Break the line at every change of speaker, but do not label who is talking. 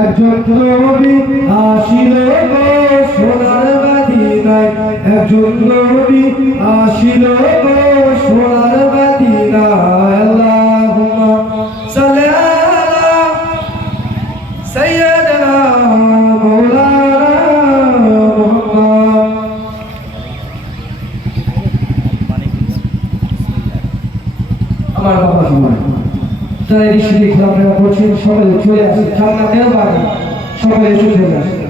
একজন নবী আসিল গো সোনার মদিনায়। একজন নবী আসিল গো সোনার মদিনায়। আল্লাহুম্মা সাল্লি আলা সাইয়্যিদিনা আমার বাবা সময় তারা এই ঘোরাফেরা করছেন সকলে চলে আসে। সামনে দেওয়া এসে চলে আসে।